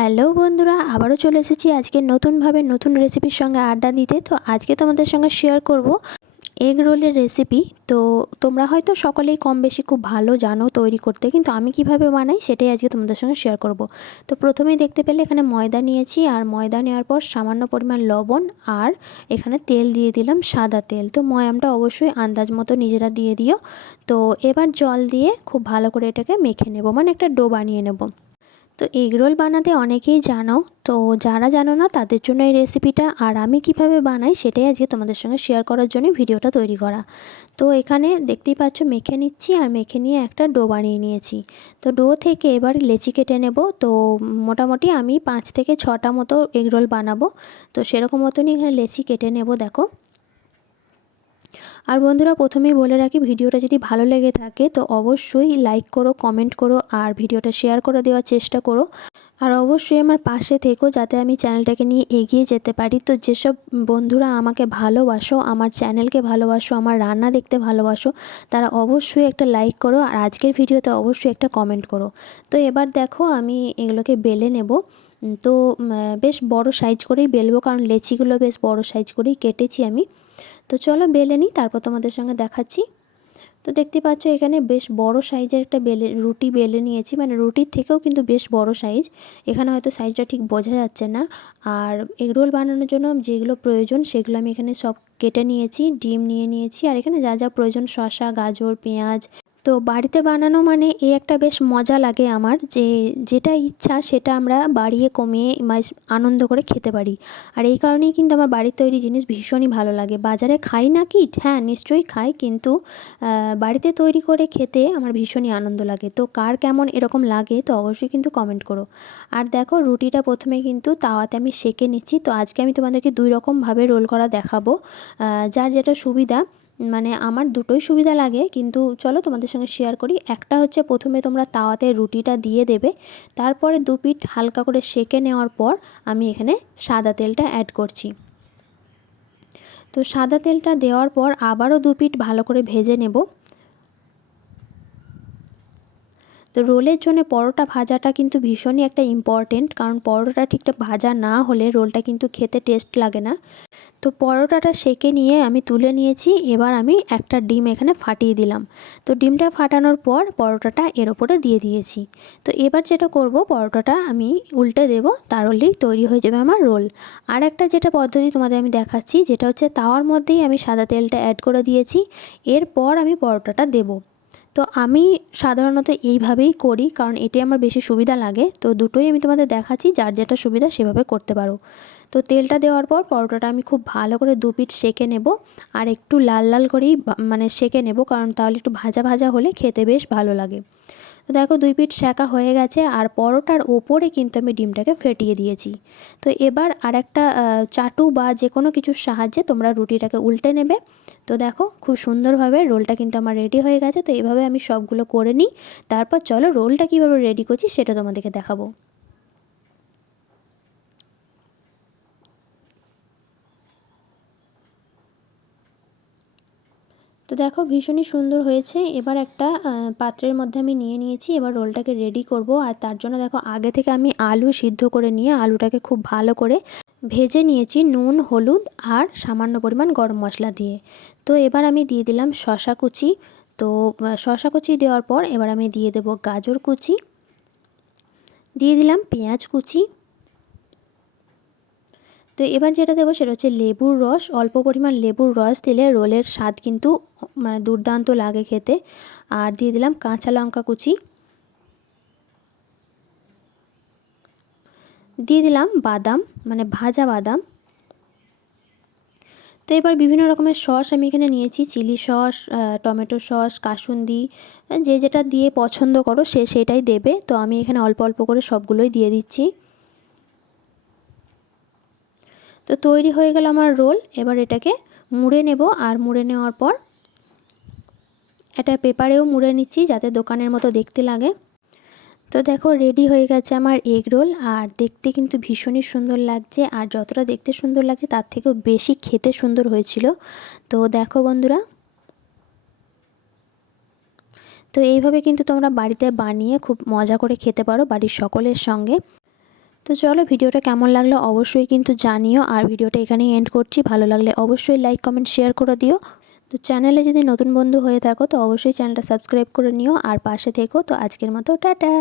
Hello বন্ধুরা, আবারও চলে এসেছি আজকে নতুনভাবে নতুন রেসিপির সঙ্গে আড্ডা দিতে। তো আজকে তোমাদের সঙ্গে শেয়ার করব এগ রোলের রেসিপি। তো তোমরা হয়তো সকলেই কম বেশি খুব ভালো জানো তৈরি করতে, কিন্তু আমি কিভাবে বানাই সেটাই আজকে তোমাদের সঙ্গে শেয়ার করব। তো প্রথমেই দেখতে পেলে এখানে ময়দা নিয়েছি, আর ময়দা নেওয়ার পর সামান্য পরিমাণ লবণ আর এখানে তেল দিয়ে দিলাম, সাদা তেল। তো ময়ামটা অবশ্যই আন্দাজ মতো নিজেরা দিয়ে দিও। তো এবার জল দিয়ে খুব ভালো করে এটাকে মেখে নেব, মানে একটা ডো বানিয়ে নেব। তো এগরোল বানাতে অনেকেই জানো, তো যারা জানো না তাদের জন্য এই রেসিপিটা, আর আমি কিভাবে বানাই সেটাই আজকে তোমাদের সঙ্গে শেয়ার করার জন্য ভিডিওটা তৈরি করা। তো এখানে দেখতেই পাচ্ছ মেখে নিচ্ছি, আর মেখে নিয়ে একটা ডো বানিয়ে নিয়েছি। তো ডো থেকে এবার লেচি কেটে নেব। তো মোটামুটি আমি 5 থেকে 6টা মতো এগরোল বানাবো, তো সেরকম মতনই এখানে লেচি কেটে নেব, দেখো। আর বন্ধুরা, প্রথমেই বলে রাখি, ভিডিওটা যদি ভালো লেগে থাকে তো অবশ্যই লাইক করো, কমেন্ট করো, আর ভিডিওটা শেয়ার করে দেওয়ার চেষ্টা করো। আর অবশ্যই আমার পাশে থেকো যাতে আমি চ্যানেলটাকে নিয়ে এগিয়ে যেতে পারি। তো যেসব বন্ধুরা আমাকে ভালোবাসো, আমার চ্যানেলকে ভালোবাসো, আমার রান্না দেখতে ভালোবাসো, তারা অবশ্যই একটা লাইক করো, আর আজকের ভিডিওতে অবশ্যই একটা কমেন্ট করো। তো এবার দেখো আমি এগুলোকে বেলে নেব। তো বেশ বড় সাইজ করেই বেলবো, কারণ লেচিগুলো বেশ বড় সাইজ করেই কেটেছি আমি। তো চলো বেলে নিই, তারপর তোমাদের সঙ্গে দেখাচ্ছি। তো দেখতে পাচ্ছ এখানে বেশ বড় সাইজের একটা রুটি বেলে নিয়েছি, মানে রুটির থেকেও কিন্তু বেশ বড় সাইজ। এখানে হয়তো সাইজটা ঠিক বোঝা যাচ্ছে না। আর এগরোল বানানোর জন্য যেগুলো প্রয়োজন সেগুলো আমি এখানে সব কেটে নিয়েছি, ডিম নিয়ে নিয়েছি, আর এখানে যা যা প্রয়োজন শসা, গাজর, পেঁয়াজ। তো বাড়িতে বানানো মানে এই একটা বেশ মজা লাগে আমার, যে যেটা ইচ্ছা সেটা আমরা বাড়িয়ে কমিয়ে আনন্দ করে খেতে পারি। আর এই কারণেই কিন্তু আমার বাড়ির তৈরি জিনিস ভীষণই ভালো লাগে। বাজারে খাই না কি, হ্যাঁ নিশ্চয়ই খাই, কিন্তু বাড়িতে তৈরি করে খেতে আমার ভীষণই আনন্দ লাগে। তো কার কেমন এরকম লাগে তো অবশ্যই কিন্তু কমেন্ট করো। আর দেখো রুটিটা প্রথমে কিন্তু তাওয়াতে আমি সেঁকে নিচ্ছি। তো আজকে আমি তোমাদেরকে দুই রকমভাবে রোল করা দেখাবো, যার যেটা সুবিধা। মানে আমার দুটোই সুবিধা লাগে, কিন্তু চলো তোমাদের সঙ্গে শেয়ার করি। একটা হচ্ছে প্রথমে তোমরা তাওয়াতে রুটিটা দিয়ে দেবে, তারপরে দু পিঠ হালকা করে সেঁকে নেওয়ার পর আমি এখানে সাদা তেলটা অ্যাড করছি। তো সাদা তেলটা দেওয়ার পর আবারও দু পিঠ ভালো করে ভেজে নেব। তো রোলের জন্য পরোটা ভাজাটা কিন্তু ভীষণই একটা ইম্পর্টেন্ট, কারণ পরোটা ঠিকঠাক ভাজা না হলে রোলটা কিন্তু খেতে টেস্ট লাগে না। তো পরোটাটা সেঁকে নিয়ে আমি তুলে নিয়েছি। এবার আমি একটা ডিম এখানে ফাটিয়ে দিলাম। তো ডিমটা ফাটানোর পর পরোটাটা এর ওপরে দিয়ে দিয়েছি। তো এবার যেটা করব, পরোটাটা আমি উল্টে দেব, তাহলেই তৈরি হয়ে যাবে আমার রোল। আর একটা যেটা পদ্ধতি তোমাদের আমি দেখাচ্ছি, যেটা হচ্ছে তাওয়ার মধ্যেই আমি সাদা তেলটা অ্যাড করে দিয়েছি, এরপর আমি পরোটাটা দেব। তো আমি সাধারণত এইভাবেই করি, কারণ এটাই আমার বেশি সুবিধা লাগে। তো দুটোই আমি তোমাদের দেখাচ্ছি, যার যেটা সুবিধা সেভাবে করতে পারো। তো তেলটা দেওয়ার পর পরোটাটা আমি খুব ভালো করে দু পিঠ সেঁকে নেব, আর একটু লাল লাল করেই মানে সেঁকে নেব, কারণ তাহলে একটু ভাজা ভাজা হলে খেতে বেশ ভালো লাগে। তো দেখো দুই পিঠ সেঁকা হয়ে গেছে, আর পরোটার ওপরে কিন্তু আমি ডিমটাকে ফেটিয়ে দিয়েছি। তো এবার আরেকটা চাটু বা যে কোনো কিছুর সাহায্যে তোমরা রুটিটাকে উল্টে নেবে। তো দেখো খুব সুন্দরভাবে রোলটা কিন্তু আমার রেডি হয়ে গেছে। তো এভাবে আমি সবগুলো করে নিই, তারপর চলো রোলটা কীভাবে রেডি করছি সেটা তোমাদেরকে দেখাবো। তো দেখো ভীষণই সুন্দর হয়েছে। এবার একটা পাত্রের মধ্যে আমি নিয়ে নিয়েছি, এবার রোলটাকে রেডি করব। আর তার জন্য দেখো আগে থেকে আমি আলু সিদ্ধ করে নিয়ে আলুটাকে খুব ভালো করে ভেজে নিয়েছি, নুন, হলুদ আর সামান্য পরিমাণ গরম মশলা দিয়ে। তো এবার আমি দিয়ে দিলাম শসা কুচি। তো শসা কুচি দেওয়ার পর এবার আমি দিয়ে দেব গাজর কুচি, দিয়ে দিলাম পেঁয়াজ কুচি। তো এবার যেটা দেবো সেটা হচ্ছে লেবুর রস। অল্প পরিমাণ লেবুর রস দিলে রোলের স্বাদ কিন্তু মানে দুর্দান্ত লাগে খেতে। আর দিয়ে দিলাম কাঁচা লঙ্কা কুচি, দিয়ে দিলাম বাদাম, মানে ভাজা বাদাম। তো এবার বিভিন্ন রকমের সস আমি এখানে নিয়েছি, chilli sauce, tomato sauce, kasundi, যে যেটা দিয়ে পছন্দ করো সে সেটাই দেবে। তো আমি এখানে অল্প অল্প করে সবগুলোই দিয়ে দিচ্ছি। তো তৈরি হয়ে গেল আমার রোল। এবার এটাকে মুড়ে নেব, আর মুড়ে নেওয়ার পর এটা পেপারেও মুড়ে নিচ্ছি যাতে দোকানের মতো দেখতে লাগে। তো দেখো রেডি হয়ে গেছে আমার এগ রোল, আর দেখতে কিন্তু ভীষণই সুন্দর লাগছে। আর যতটা দেখতে সুন্দর লাগছে তার থেকেও বেশি খেতে সুন্দর হয়েছিল। তো দেখো বন্ধুরা, তো এইভাবে কিন্তু তোমরা বাড়িতে বানিয়ে খুব মজা করে খেতে পারো বাড়ির সকলের সঙ্গে। তো চলো, ভিডিওটা কেমন লাগলো অবশ্যই কিন্তু জানিও, আর ভিডিওটা এখানেই এন্ড করছি। ভালো লাগলে অবশ্যই লাইক কমেন্ট শেয়ার করে দিও। তো চ্যানেলে যদি নতুন বন্ধু হয়ে থাকো তো অবশ্যই চ্যানেলটা সাবস্ক্রাইব করে নিও আর পাশে থেকো। তো আজকের মতো টাটা।